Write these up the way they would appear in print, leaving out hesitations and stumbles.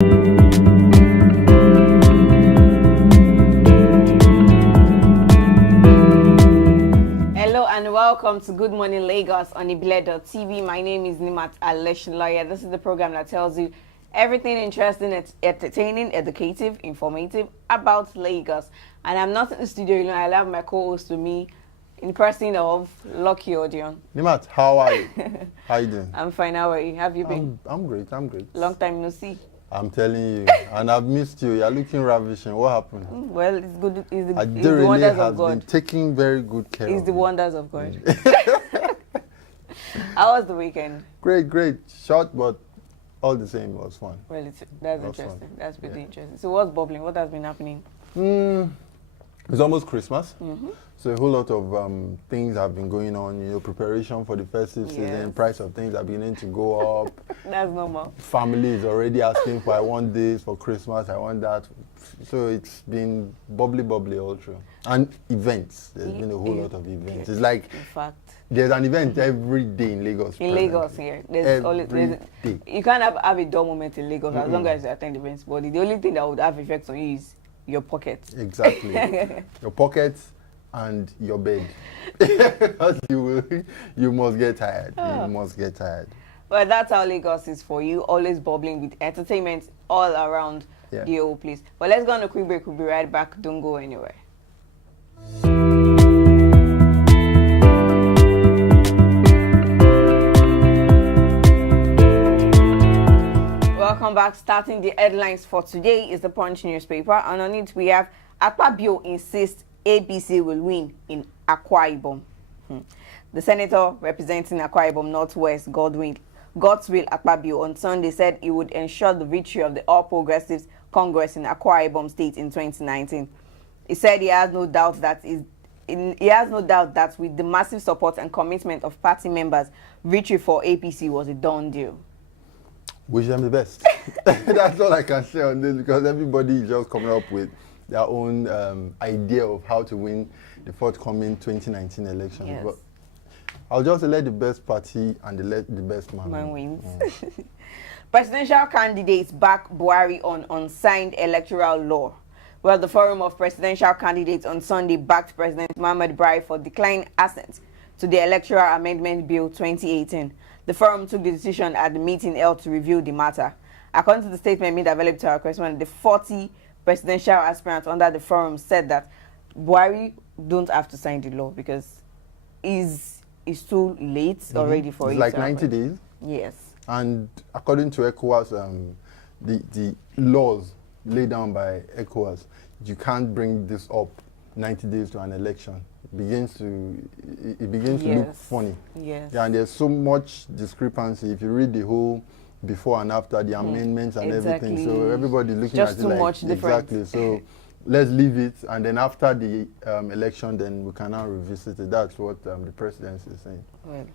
Hello and welcome to Good Morning Lagos on Ibile.tv. My name is Nimat Aleshinloye. This is the program that tells you everything interesting, entertaining, educative, informative about Lagos. And I'm not in the studio, I have my co-host with me in person of Lucky Odion. Nimat, how are you? How you doing? I'm fine. How are you? Have you been? I'm great. Long time no see. I'm telling you, and I've missed you. You're looking ravishing. What happened? Well, it's good. It's the Aderele wonders has of God. been taking very good care It's of the you. wonders of God. How was the weekend? Great. Short, but all the same, it was fun. Well, that's was interesting. fun. That's pretty interesting. So what's bubbling? What has been happening? It's almost Christmas, Mm-hmm. so a whole lot of things have been going on. You know, preparation for the festive season, Yes. price of things are beginning to go up. That's normal. Family is already asking for, I want this for Christmas, I want that. So it's been bubbly all through. And events. There's been a whole lot of events. It's like In fact, there's an event every day in Lagos. in presently. Lagos here, there's always Every day. you can't have a dull moment in Lagos as long as you attend events. But the only thing that would have effects on you is your pocket. Exactly. Your pockets and your bed. Because you must get tired. You must get tired. But that's how Lagos is for you, always bubbling with entertainment all around Yeah. the whole place. But let's go on a quick break. We'll be right back. Don't go anywhere. Welcome back. Starting the headlines for today is the Punch newspaper, and on it we have Akpabio insists APC will win in Akwa Ibom. The senator representing Akwa Ibom Northwest, Godswill Akpabio, on Sunday said he would ensure the victory of the All Progressives Congress in Akwa Ibom State in 2019. He said he has no doubt that with the massive support and commitment of party members, victory for APC was a done deal. Wish them the best. That's all I can say on this, because everybody is just coming up with their own idea of how to win the forthcoming 2019 election. Yes. But I'll just let the best party and the best man wins. Mm. Presidential candidates back Buhari on unsigned electoral law. Well, the Forum of Presidential Candidates on Sunday backed President Muhammadu Buhari for declining assent to the Electoral Amendment Bill 2018. The forum took the decision at the meeting held to review the matter. According to the statement made available to our correspondent, the 40 presidential aspirants under the forum said that Buhari don't have to sign the law because it's too late already for it. It's like to 90 happen. days. Yes. And according to ECOWAS, the laws laid down by ECOWAS, you can't bring this up 90 days to an election. It begins to look funny. Yes. Yeah, and there's so much discrepancy. If you read the whole before and after, the amendments and everything, so everybody's looking Just at it too like much difference. exactly. So let's leave it, and then after the election, then we can now revisit it. That's what the presidency is saying. Well,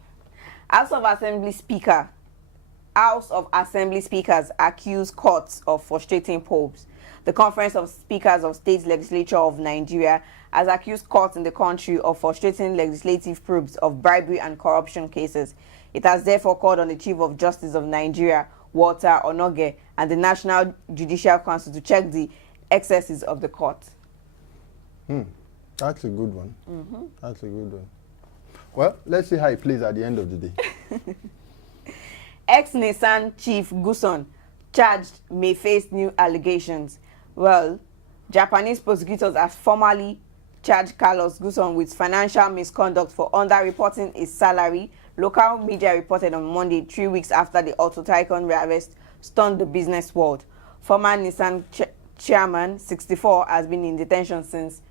House of Assembly speakers accuse courts of frustrating probes. The Conference of Speakers of State Legislature of Nigeria has accused courts in the country of frustrating legislative probes of bribery and corruption cases. It has therefore called on the Chief of Justice of Nigeria, Walter Onoge, and the National Judicial Council to check the excesses of the court. That's a good one. That's a good one. Well, let's see how it plays at the end of the day. Ex-Nissan chief Guson charged may face new allegations. Well, Japanese prosecutors have formally charged Carlos Guson with financial misconduct for underreporting his salary. Local media reported on Monday, 3 weeks after the Auto Tycoon arrest stunned the business world. Former Nissan chairman, 64, has been in detention since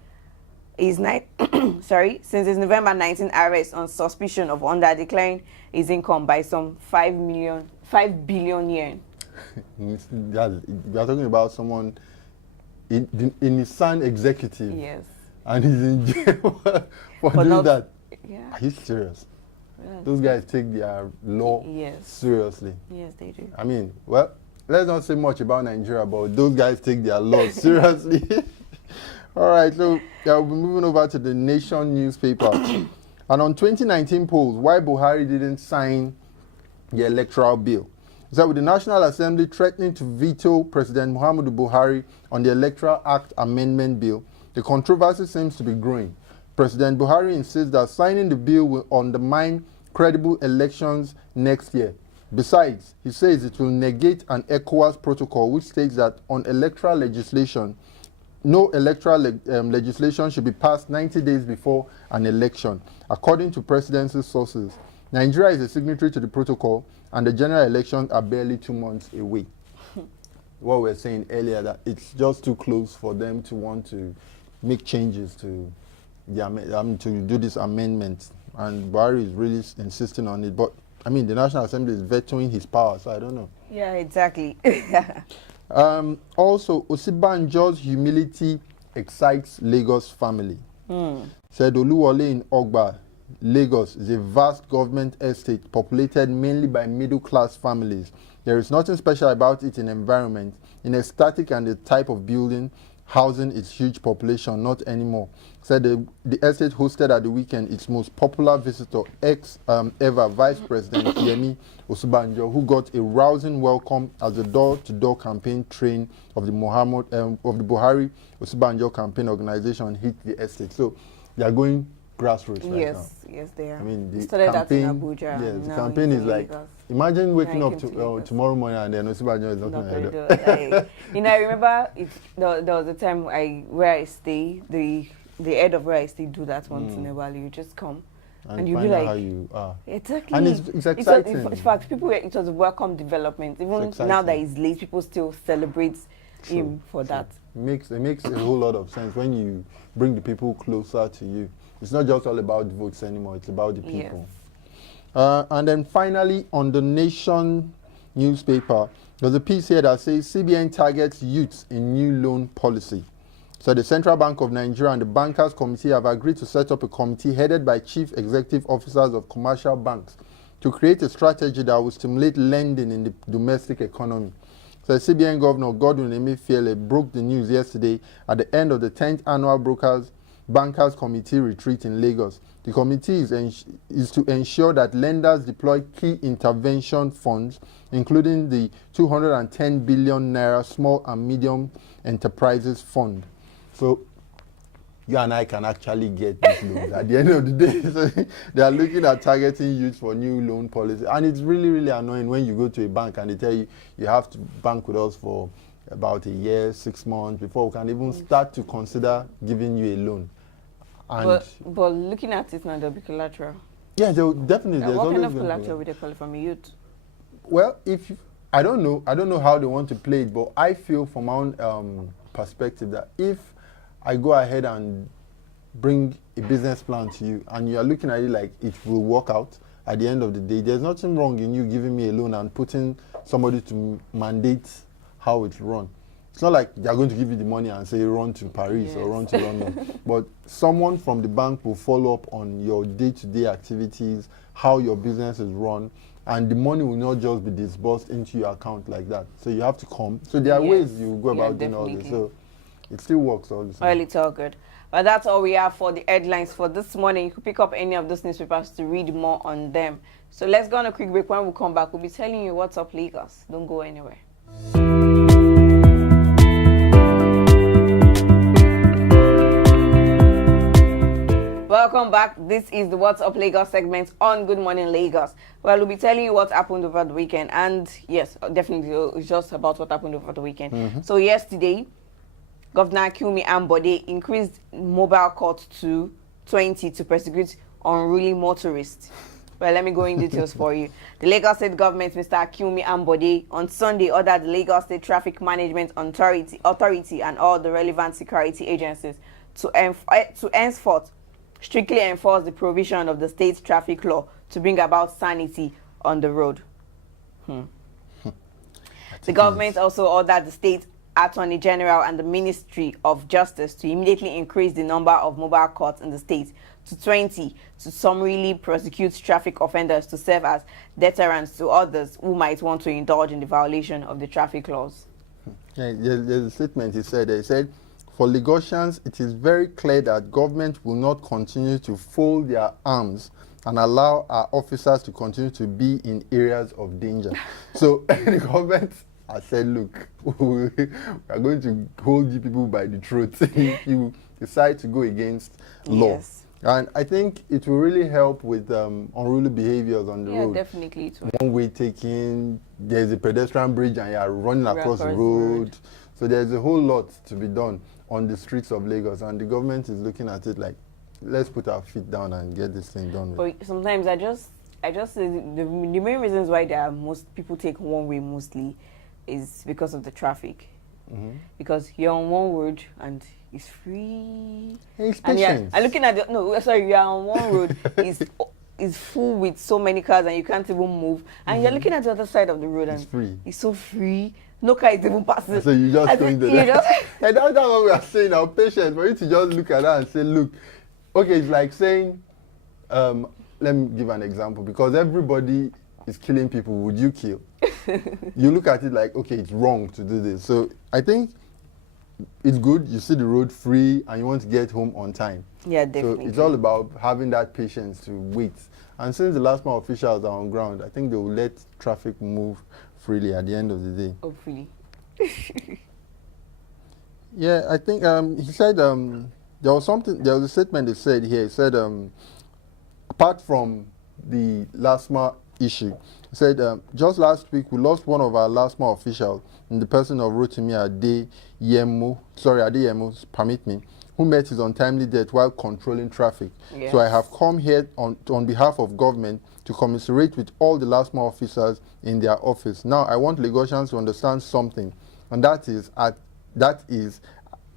his November 19 arrest on suspicion of underdeclaring his income by some 5 billion yen. We are talking about someone in Nissan executive. Yes. And he's in jail for doing that. Yeah. Are you serious? Yes. Those guys take their law seriously. Yes, they do. I mean, well, let's not say much about Nigeria, but those guys take their law seriously. All right, so we'll be moving over to the Nation newspaper. And on 2019 polls, why Buhari didn't sign the electoral bill, He said, with the National Assembly threatening to veto President Muhammadu Buhari on the Electoral Act Amendment Bill, the controversy seems to be growing. President Buhari insists that signing the bill will undermine credible elections next year. Besides, he says it will negate an ECOWAS protocol which states that on electoral legislation, no electoral legislation should be passed 90 days before an election. According to presidency sources, Nigeria is a signatory to the protocol and the general elections are barely 2 months away. What we were saying earlier, that it's just too close for them to want to make changes to to do this amendment, and Buhari is really insisting on it. But I mean, the National Assembly is vetoing his power, so I don't know. Yeah, exactly. Also, Osibanjo's humility excites Lagos family. Said Oluwole in Ogba, Lagos is a vast government estate populated mainly by middle-class families. There is nothing special about its environment, in aesthetic and the type of building housing its huge population, not anymore. Said the estate hosted at the weekend its most popular visitor, ever Vice President Yemi Osibanjo, who got a rousing welcome as the door-to-door campaign train of the Buhari Osibanjo campaign organization hit the estate. So they are going grassroots right now. Yes, they are. I mean, the started campaign, that in Abuja. yes, the campaign is like, imagine waking up tomorrow morning and then Osibanjo is knocking at your door. I remember there was a time where I stay, the head of where I stay do that once in a while. You just come and you be like, how you are. Exactly. And it's exciting. In fact, it was a welcome development. Even now that he's late, people still celebrate him for that. It makes a whole lot of sense when you bring the people closer to you. It's not just all about votes anymore, it's about the people. Yes. And then finally, on the Nation newspaper, there's a piece here that says CBN targets youths in new loan policy. So the Central Bank of Nigeria and the Bankers Committee have agreed to set up a committee headed by chief executive officers of commercial banks to create a strategy that will stimulate lending in the domestic economy. So CBN Governor Godwin Emefiele broke the news yesterday at the end of the 10th annual Bankers Committee retreat in Lagos. The committee is to ensure that lenders deploy key intervention funds, including the 210 billion naira Small and Medium Enterprises Fund. So you and I can actually get these loans at the end of the day. So they are looking at targeting youth for new loan policy. And it's really, really annoying when you go to a bank and they tell you you have to bank with us for about a year, 6 months before we can even start to consider giving you a loan. And but looking at it now, there'll be collateral. Yeah, definitely. What kind of collateral will they call from a youth? Well, I don't know how they want to play it, but I feel from my own perspective that if I go ahead and bring a business plan to you and you are looking at it like it will work out at the end of the day, there's nothing wrong in you giving me a loan and putting somebody to mandate how it's run. It's not like they're going to give you the money and say run to Paris or run to London. But someone from the bank will follow up on your day-to-day activities, how your business is run, and the money will not just be disbursed into your account like that. So you have to come. So there are ways you go about doing all this. So it still works all the time. Well, it's all good. But that's all we have for the headlines for this morning. You could pick up any of those newspapers to read more on them. So let's go on a quick break. When we come back, we'll be telling you what's up Lagos. Don't go anywhere. Welcome back. This is the What's Up Lagos segment on Good Morning Lagos. Well, we'll be telling you what happened over the weekend. And yes, definitely, it's just about what happened over the weekend. So yesterday, Governor Akinwumi Ambode increased mobile court to 20 to prosecute unruly motorists. Well, let me go in details for you. The Lagos State government, Mr. Akinwumi Ambode, on Sunday ordered the Lagos State Traffic Management Authority and all the relevant security agencies to henceforth strictly enforce the provision of the state's traffic law to bring about sanity on the road. The government also ordered the state Attorney General and the Ministry of Justice to immediately increase the number of mobile courts in the state to 20 to summarily prosecute traffic offenders to serve as deterrents to others who might want to indulge in the violation of the traffic laws. Yeah, there's a statement he said, for Lagosians, it is very clear that government will not continue to fold their arms and allow our officers to continue to be in areas of danger. So the government has said, look, we are going to hold you people by the throat if you decide to go against law. Yes. And I think it will really help with unruly behaviors on the road. Yeah, definitely. It will. One-way taking, there's a pedestrian bridge and you are running across the across the road. road. So there's a whole lot to be done on the streets of Lagos, and the government is looking at it like, let's put our feet down and get this thing done with. But sometimes I just say the main reasons why there are most people take one way mostly is because of the traffic. Because you're on one road and it's free. It's And patience. I'm looking at you are on one road is full with so many cars and you can't even move. And you're looking at the other side of the road and It's free. it's so free. No car is even passing. So you just going you there. know? And that's what we are saying, our patience, for you to just look at that and say, look, okay, it's like saying, let me give an example, because everybody is killing people, would you kill? You look at it like, okay, it's wrong to do this. So I think it's good, you see the road free and you want to get home on time. Yeah, definitely. So it's all about having that patience to wait. And since the last mile officials are on ground, I think they will let traffic move freely at the end of the day. Hopefully. Yeah, I think he said there was a statement they said here. He said apart from the last mile issue, he said just last week we lost one of our last mile officials in the person of Rotimi Adeyemo, permit me, who met his untimely death while controlling traffic. Yes. So I have come here on behalf of government to commiserate with all the last mile officers in their office. Now I want Lagosians to understand something, and that is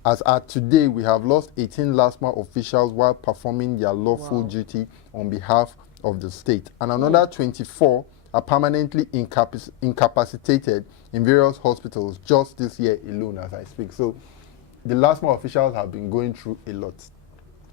as at today we have lost 18 last mile officials while performing their lawful duty on behalf of the state, and another 24 are permanently incapacitated in various hospitals just this year alone as I speak. So the last mile officials have been going through a lot.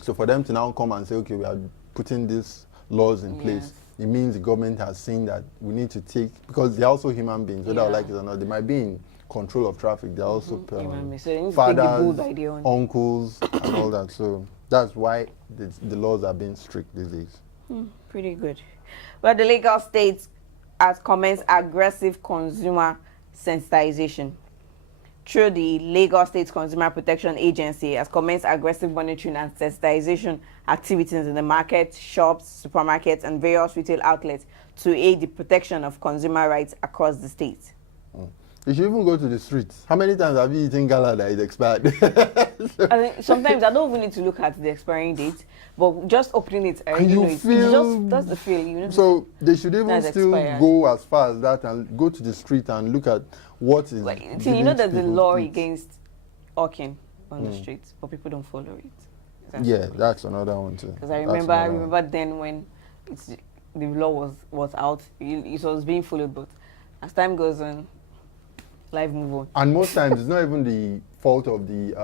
So for them to now come and say, okay, we are putting these laws in place, it means the government has seen that we need to take, because they're also human beings, whether I like it or not, they might be in control of traffic. They're also So they need to take the bull fathers, by the horn. uncles, and all that. So that's why the laws are being strict these days. Pretty good. Well, the Lagos State has commenced aggressive consumer sensitization. Through the Lagos State Consumer Protection Agency has commenced aggressive monitoring and sensitization activities in the market, shops, supermarkets, and various retail outlets to aid the protection of consumer rights across the state. You should even go to the streets. How many times have you eaten gala that is expired? I mean, sometimes I don't even need to look at the expiring date, but just opening it, I You know it's just that's the feel. You know. So they should even That's still expired. go as far as that and go to the street and look at what is. Like, see, given you know to there's the people law to eat. against hawking on the streets, but people don't follow it. Yeah, that's another one too. Because I That's remember, another one. then when the law was out, it was being followed, but as time goes on, life move on. And most times it's not even the fault of the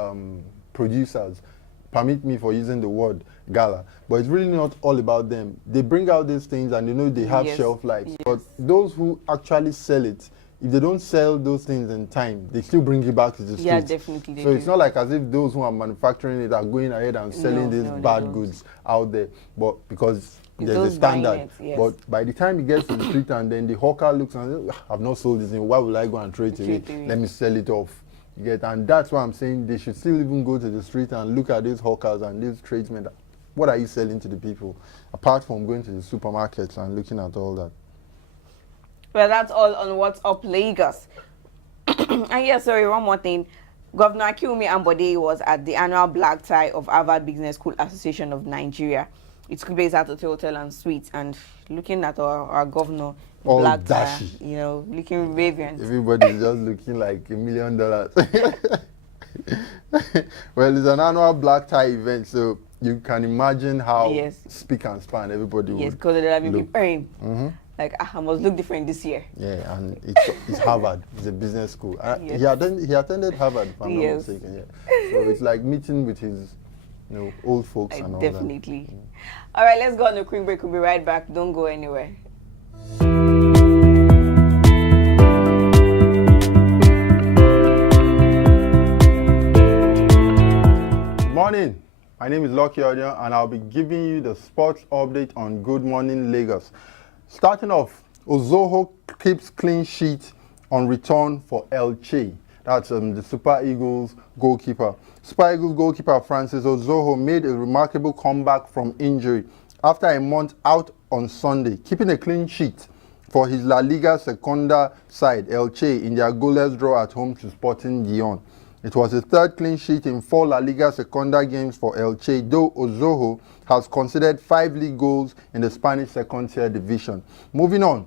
producers. Permit me for using the word gala, but it's really not all about them. They bring out these things and they know they have Yes, shelf life. yes. But those who actually sell it, if they don't sell those things in time, they still bring it back to the streets. Yeah, definitely. They So it's do. not like as if those who are manufacturing it are going ahead and selling these No, they bad don't. goods out there, but because there's a those buying standard. it, yes. But by the time it gets to the street and then the hawker looks and says, I've not sold this thing, why will I go and throw it away? Throw it away. Let me sell it off. You get, and that's why I'm saying they should still even go to the street and look at these hawkers and these tradesmen. What are you selling to the people? Apart from going to the supermarkets and looking at all that. Well, that's all on What's Up Lagos. And yeah, sorry, one more thing. Governor Akinwumi Ambode was at the annual black tie of Harvard Business School Association of Nigeria. It took place at the Hotel and Suites, and looking at our governor, in All black tie, dashy. you know, looking radiant. Everybody's just looking like $1 million. Well, it's an annual black tie event, so you can imagine how Yes. spick and span everybody Yes, would because they'll have been look. preparing. Like, I must look different this year. Yeah, and it's Harvard. It's a business school. Yes. He attended Harvard, if I'm not Yes. mistaken. Yeah. So it's like meeting with his, old folks and all that. Definitely. All right, let's go on a quick break. We'll be right back. Don't go anywhere. Good morning. My name is Lucky Audio, and I'll be giving you the sports update on Good Morning Lagos. Starting off, Ozoho keeps clean sheet on return for Elche. That's the Super Eagles goalkeeper. Super Eagles goalkeeper Francis Ozoho made a remarkable comeback from injury after a month out on Sunday, keeping a clean sheet for his La Liga Secunda side, Elche, in their goalless draw at home to Sporting Gijon. It was the third clean sheet in 4 La Liga Secunda games for Elche, though Ozoho has conceded 5 league goals in the Spanish second-tier division. Moving on,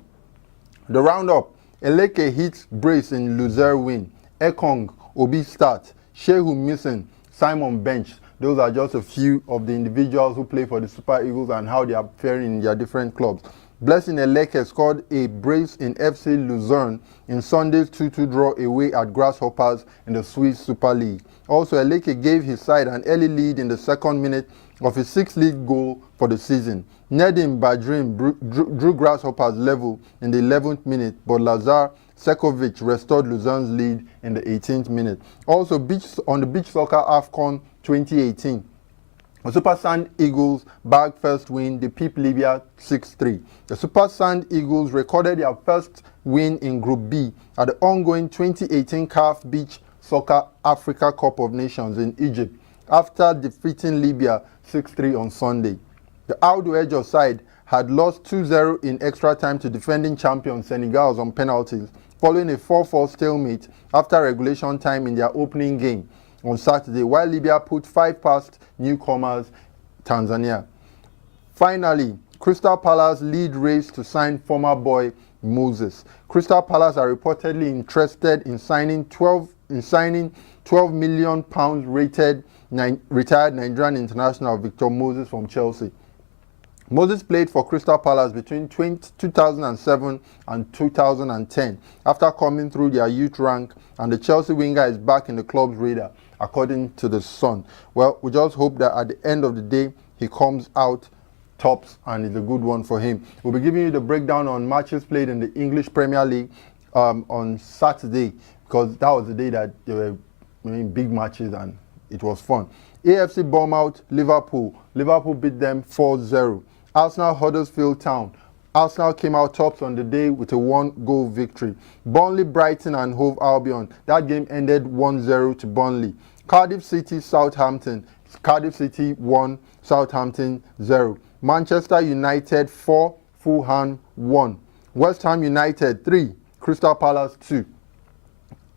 the roundup, Eleke hits brace in Luzerne win, Ekong, Obi start, Shehu missing, Simon bench. Those are just a few of the individuals who play for the Super Eagles and how they are faring in their different clubs. Blessing Eleke scored a brace in FC Luzerne in Sunday's 2-2 draw away at Grasshoppers in the Swiss Super League. Also, Eleke gave his side an early lead in the second minute of his 6th league goal for the season. Nedim Badrim drew Grasshoppers level in the 11th minute, but Lazar Sekovic restored Luzerne's lead in the 18th minute. Also, on the Beach Soccer AFCON 2018, the Super Sand Eagles bagged first win, they beat Libya 6-3. The Super Sand Eagles recorded their first win in Group B at the ongoing 2018 CAF Beach Soccer Africa Cup of Nations in Egypt after defeating Libya 6-3 on Sunday. The Audu Ejo side had lost 2-0 in extra time to defending champion Senegal on penalties, following a 4-4 stalemate after regulation time in their opening game on Saturday, while Libya put 5 past newcomers Tanzania. Finally, Crystal Palace lead race to sign former boy Moses. Crystal Palace are reportedly interested in signing 12 million pounds rated retired Nigerian international Victor Moses from Chelsea. Moses played for Crystal Palace between 2007 and 2010 after coming through their youth rank, and the Chelsea winger is back in the club's radar, according to The Sun. Well, we just hope that at the end of the day, he comes out tops and it's a good one for him. We'll be giving you the breakdown on matches played in the English Premier League on Saturday, because that was the day that there were big matches and it was fun. AFC Bournemouth, Liverpool. Liverpool beat them 4-0. Arsenal, Huddersfield Town. Arsenal came out tops on the day with a 1-goal victory. Burnley, Brighton and Hove Albion. That game ended 1-0 to Burnley. Cardiff City, Southampton. Cardiff City 1, Southampton 0. Manchester United 4, Fulham 1. West Ham United 3, Crystal Palace 2.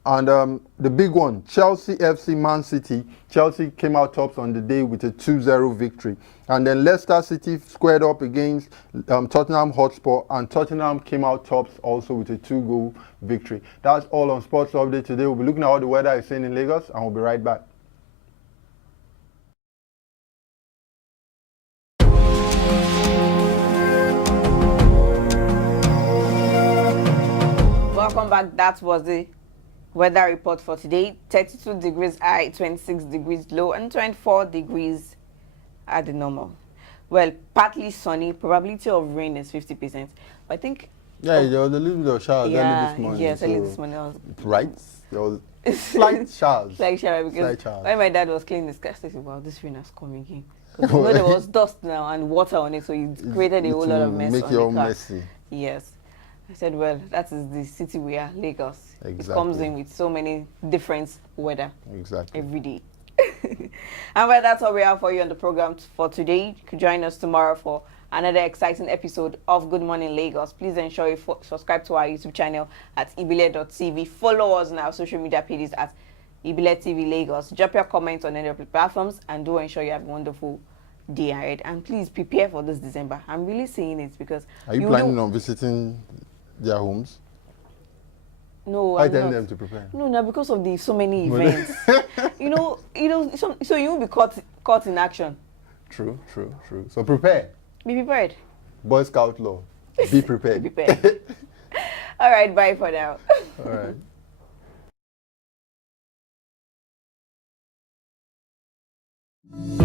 And the big one, Chelsea FC Man City. Chelsea came out tops on the day with a 2-0 victory. And then Leicester City squared up against Tottenham Hotspur, and Tottenham came out tops also with a 2-goal victory. That's all on Sports Update today. We'll be looking at how the weather is saying in Lagos, and we'll be right back. Welcome back. That was the weather report for today. 32 degrees high, 26 degrees low, and 24 degrees at the normal. Well, partly sunny. Probability of rain is 50%. But I think... Yeah, there was a little bit of showers early this morning. Yes, early this morning. Right? There was slight showers. Slight shower, because Slight showers. when my dad was cleaning his car, I said, wow, this rain has come again. Because there was dust now and water on it, so it created a whole lot of mess make on it the all car. messy. Yes. I said, well, that is the city we are, Lagos. Exactly. It comes in with so many different weather Exactly. every day. And well, that's all we have for you on the program for today. You can join us tomorrow for another exciting episode of Good Morning Lagos. Please ensure you subscribe to our YouTube channel at ibile.tv. Follow us on our social media pages at Ibile TV Lagos. Drop your comments on any of the platforms, and do ensure you have a wonderful day ahead. And please prepare for this December. I'm really saying it because... Are you planning on visiting their homes? No, I I'm tell not. them to prepare. No, because of the so many events. So you will be caught in action. True. So prepare. Be prepared. Boy Scout law. Be prepared. Be prepared. All right, bye for now. All right.